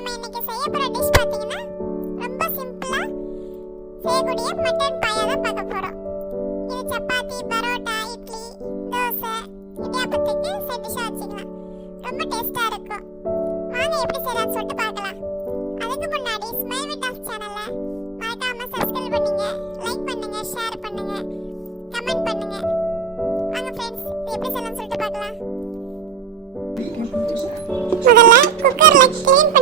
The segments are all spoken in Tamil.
இன்னைக்கு செய்ய போற டிஷ் பாத்தீங்கன்னா ரொம்ப சிம்பிளா செய்யக்கூடிய மட்டன் பாயா தான் பார்க்க போறோம். இது சப்பாத்தி பரோட்டா இட்லி தோசை இடியாப்பத்துக்கு செட் டிஷ்ஷா வச்சுக்கலாம். ரொம்ப டேஸ்டா இருக்கும். வாங்க எப்படி செய்யலாம்னு சொல்லிட்டு பார்க்கலாம். அதுக்கு முன்னாடி ஸ்மைல் வித் ஆஃப் சேனலை மறக்காம சப்ஸ்கிரைப் பண்ணுங்க லைக் பண்ணுங்க ஷேர் பண்ணுங்க கமெண்ட் பண்ணுங்க. வாங்க ஃப்ரெண்ட்ஸ் எப்படி செய்யலாம்னு சொல்லிட்டு பார்க்கலாம். முதல்ல குக்கர்ல க்ளீன்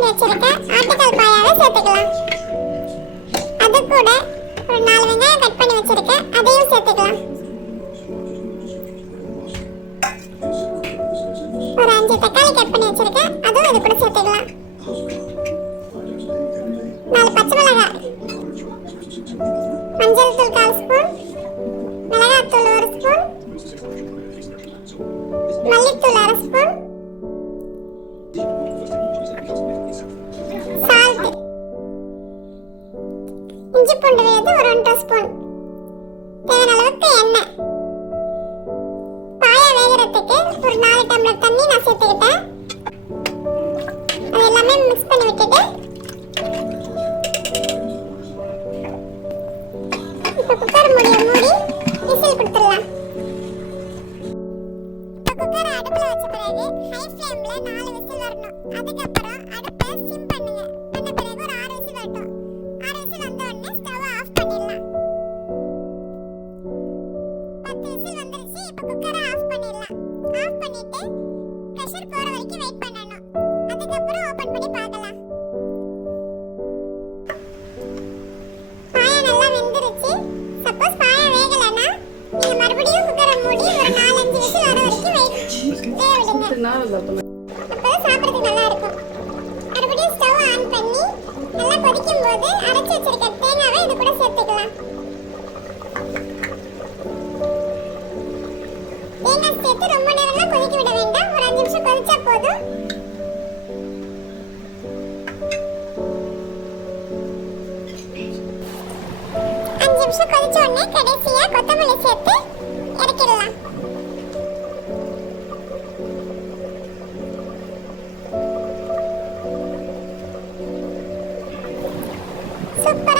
ஒரு அஞ்சு தக்காளி கட் பண்ணி வச்சிருக்கேன். அதுவும் இது கூட சேர்த்துக்கலாம். நாலு பச்சை மிளகாய். மஞ்சள் தூள் கால் ஸ்பூன். மிளகாய் தூள் ஒரு ஸ்பூன். மல்லித்தூள் அரை ஸ்பூன். சால்ட் இஞ்சி பூண்டு வேது ஒரு ஒன்றரை ஸ்பூன். பாயா ஒரு நாலு டம்ளர் தண்ணி நான் சேர்த்துக்கிட்டேன். அது எல்லாமே மிக்ஸ் பண்ணி விட்டுட்டு. இப்போ குக்கர் மூடிய மூடி விசில் கொடுத்துடலாம். குக்கர் குக்கரை அடுப்புல வச்ச பிறகு ஹை ஃப்ளேம்ல நாலு விசில் வரணும். அதுக்கப்புறம் அடுப்பை சிம் பண்ணுங்க. பண்ண பிறகு ஒரு ஆறு விசில் வரட்டும். ஆறு விசில் வந்த உடனே ஸ்டவ் ஆஃப் பண்ணிடலாம். பத்து விசில் வந்துருச்சு. இப்போ குக்கரை பண்ணிட்டு பிரஷர் போற வரைக்கும் வெயிட் பண்ணணும். அதுக்கப்புறம் ஓபன் பண்ணி பார்க்கலாம். பாயா நல்லா வெந்துருச்சு. சப்போஸ் பாயா வேகலனா நீங்க மறுபடியும் குக்கரை மூடி ஒரு நாலஞ்சு விசில் வர வரைக்கும் வெயிட் விடுங்க அப்பதான் சாப்பிடுறதுக்கு நல்லா இருக்கும். மறுபடியும் ஸ்டவ் ஆன் பண்ணி நல்லா கொதிக்கும் போது அரைச்சு வச்சிருக்க தேங்காவை இது கூட சேர்த்துக்கலாம். தேங்காய் சேர்த்து ரொம்ப நேரம் கொதிக்க விட வேண்டாம் ஒரு அஞ்சு நிமிஷம் கொதிச்சா போதும். அஞ்சு நிமிஷம் கொதிச்ச உடனே கடைசியா கொத்தமல்லி சேர்த்து இறக்கிடலாம். சூப்பர்